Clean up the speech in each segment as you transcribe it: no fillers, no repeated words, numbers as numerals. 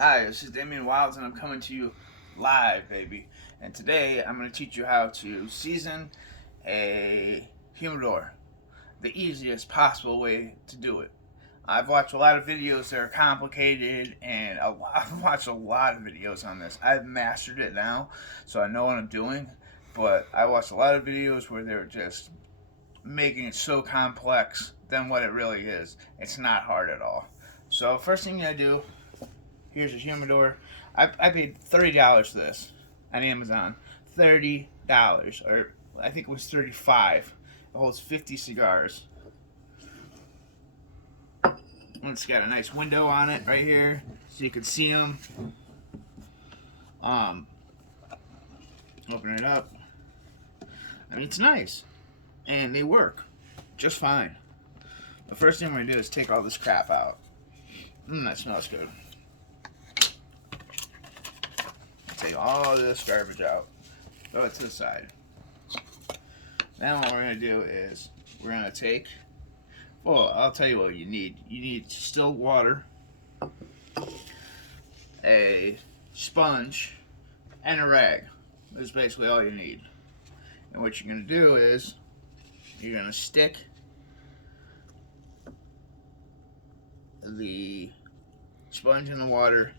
Hi, this is Damien Wilds, and I'm coming to you live, baby. And today I'm going to teach you how to season a humidor, the easiest possible way to do it. I've watched a lot of videos that are complicated, and I've watched a lot of videos on this. I've mastered it now, so I know what I'm doing. But I watched a lot of videos where they're just making it so complex than what it really is. It's not hard at all. So first thing you gotta do, here's a humidor. I paid $30 for this on Amazon. $30, or I think it was 35. It holds 50 cigars. It's got a nice window on it right here, so you can see them. Um, Open it up. I mean, it's nice, and they work just fine. The first thing we're gonna do is take all this crap out. That smells good. Take all this garbage out. Throw it to the side. Then what we're going to do is we're going to take, well, I'll tell you what you need. You need distilled water, a sponge, and a rag. That's basically all you need. And what you're going to do is you're going to stick the sponge in the water,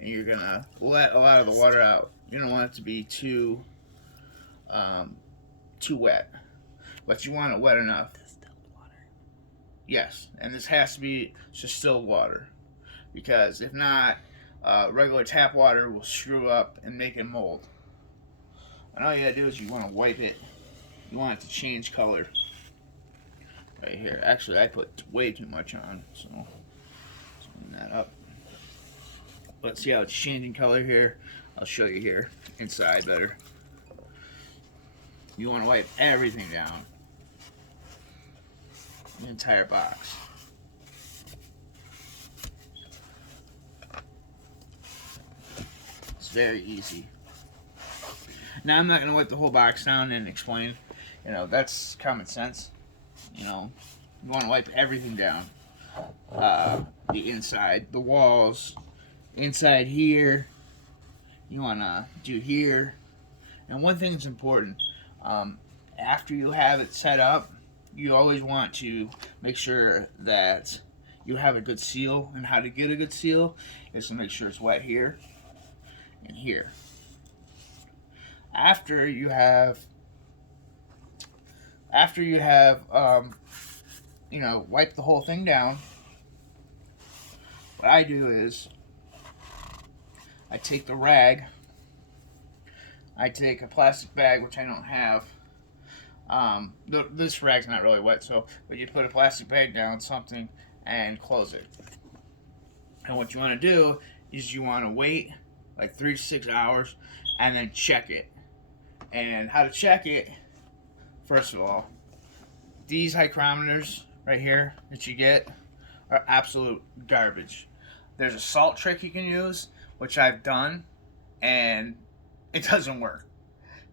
and you're going to let a lot of the water out. You don't want it to be too wet, but you want it wet enough. Distilled water. Yes, and this has to be distilled water, because if not, regular tap water will screw up and make it mold. And all you gotta do is you want to wipe it. You want it to change color. Right here. Actually, I put way too much on, so let's clean that up. Let's see how it's changing color here. I'll show you here inside better. You want to wipe everything down. The entire box. It's very easy. Now, I'm not going to wipe the whole box down and explain. You know, that's common sense. You know, you want to wipe everything down. The inside, the walls, inside here. You want to do here. And one thing that's important, after you have it set up, you always want to make sure that you have a good seal. And how to get a good seal is to make sure it's wet here and here. After you have wiped the whole thing down, what I do is I take the rag. I take a plastic bag, which I don't have. This rag's not really wet, but you put a plastic bag down, something, and close it. And what you want to do is you want to wait like 3 to 6 hours, and then check it. And how to check it, first of all, these hygrometers right here that you get are absolute garbage. There's a salt trick you can use, which I've done, and it doesn't work.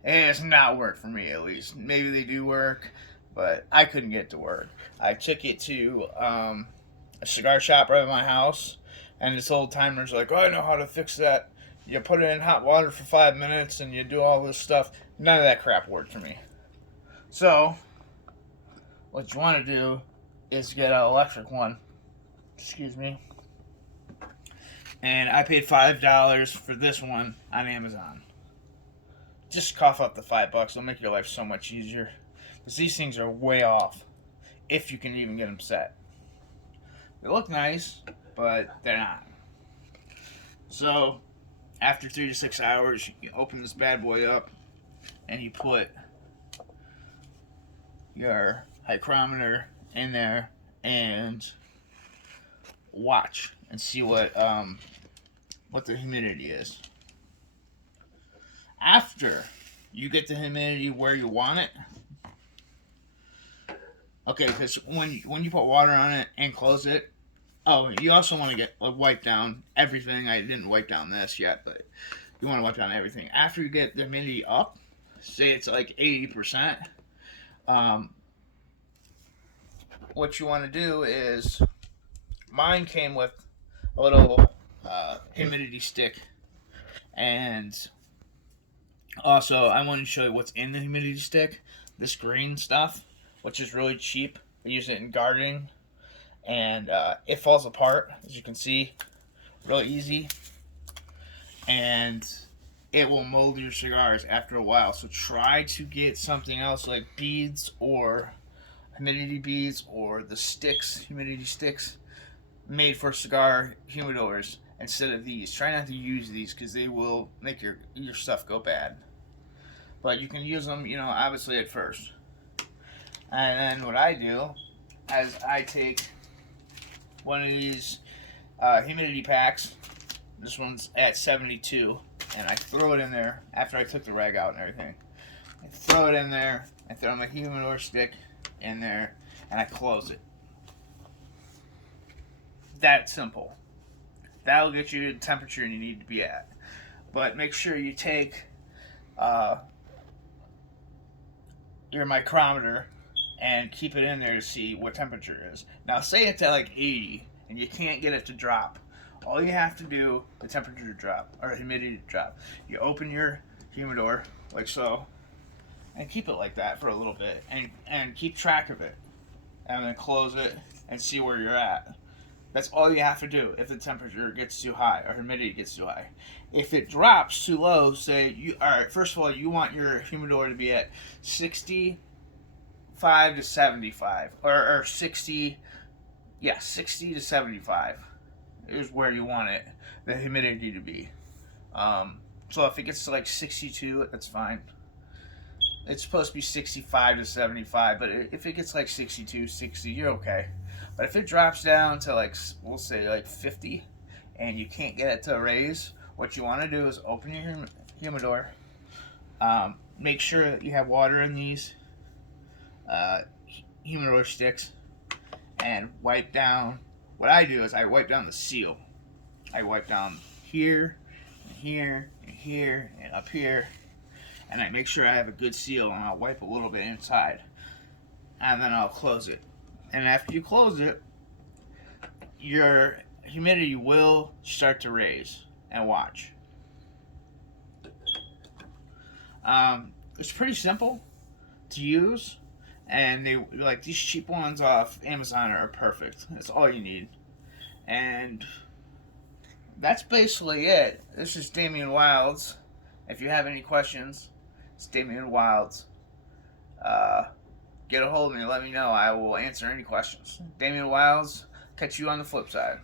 It has not worked for me, at least. Maybe they do work, but I couldn't get it to work. I took it to a cigar shop right by my house, and this old timer's like, "Oh, I know how to fix that. You put it in hot water for 5 minutes, and you do all this stuff." None of that crap worked for me. So, what you want to do is get an electric one. Excuse me. And I paid $5 for this one on Amazon. Just cough up the $5. It'll make your life so much easier. Because these things are way off, if you can even get them set. They look nice, but they're not. So, after 3 to 6 hours, you open this bad boy up, and you put your hygrometer in there and watch and see what the humidity is. After you get the humidity where you want it, okay, because when you put water on it and close it, you also want to get wipe down everything. I didn't wipe down this yet, but you want to wipe down everything. After you get the humidity up, say it's like 80%, what you want to do is, mine came with a little humidity stick. And also, I want to show you what's in the humidity stick. This green stuff, which is really cheap. I use it in gardening, and it falls apart, as you can see, real easy. And it will mold your cigars after a while. So try to get something else like beads or humidity beads or the sticks, humidity sticks, made for cigar humidors instead of these. Try not to use these because they will make your stuff go bad. But you can use them, obviously at first. And then what I do is I take one of these humidity packs. This one's at 72, and I throw it in there after I took the rag out and everything. I throw it in there, I throw my humidor stick in there, and I close it. That simple. That'll get you the temperature you need to be at. But make sure you take your micrometer and keep it in there to see what temperature it is. Now, say it's at like 80 and you can't get it to drop. All you have to do, the temperature to drop, or humidity to drop, you open your humidor, like so, and keep it like that for a little bit, and keep track of it, and then close it, and see where you're at. That's all you have to do if the temperature gets too high, or humidity gets too high. If it drops too low, alright, first of all, you want your humidor to be at 65 to 75, or 60 to 75. Is where you want the humidity to be. So if it gets to like 62, that's fine. It's supposed to be 65 to 75, but if it gets like 62, 60, you're okay. But if it drops down to like, we'll say like 50, and you can't get it to raise, what you want to do is open your humidor. Make sure that you have water in these humidor sticks, and wipe down. What I do is I wipe down the seal. I wipe down here, and here, and here, and up here, and I make sure I have a good seal, and I'll wipe a little bit inside, and then I'll close it. And after you close it, your humidity will start to raise. And watch. It's pretty simple to use. And these cheap ones off Amazon are perfect. That's all you need. And that's basically it. This is Damian Wilds. If you have any questions, it's Damian Wilds. Get a hold of me. Let me know. I will answer any questions. Damian Wilds. Catch you on the flip side.